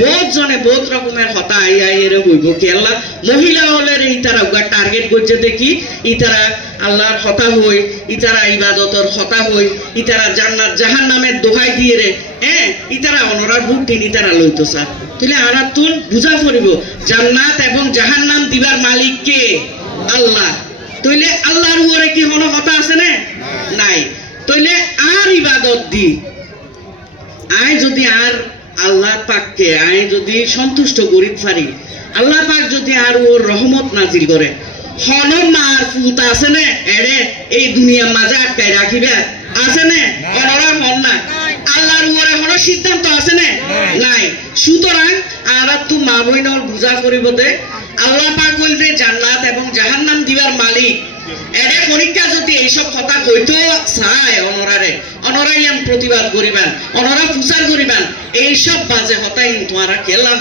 বহুত জনে বহুত রকমের হতা আই এরে হইব কি আল্লাহ মহিলা হলের ইতারা টার্গেট করছে দেখি ইতারা আল্লাহর হতা হই ইতারা ইবাদতর হতা হই ইতারা জান্নাত জাহান্নামের দোহাই দিয়ে রে ইতারা অনরার ভোট দিন ইতারা লইতো স্যার তাহলে আমরা তুন বুঝা পড়িব জান্নাত এবং জাহান্নাম দিবার মালিক কে আল্লাহ তাইলে আল্লাহর উপরে কি কোনো কথা আছে না নাই তাইলে আর ইবাদত দি আয় যদি আর আল্লাহ পাককে আয় যদি সন্তুষ্ট করি পারি আল্লাহ পাক যদি আর ওর রহমত নাজিল করে হন মার ফুত আছে না এড়ে এই দুনিয়ার মাঝে আটকাই রাখিবে আছে না অনরা মন না আল্লাহর উপরে কোনো সিদ্ধান্ত আছে না নাই সুতরাং আর তু মা বইনর বুঝা করিব দে আল্লাহ পাক বলতে জান্নাত এবং জাহান্নাম দিবার মালিক এরে পরীক্ষা যদি এইসব কথা কইতো চায় অনরাই প্রতিবাদ করিবেন অনরা প্রচার করিবেন এইসব বাজে হতাই তোমারা কেলা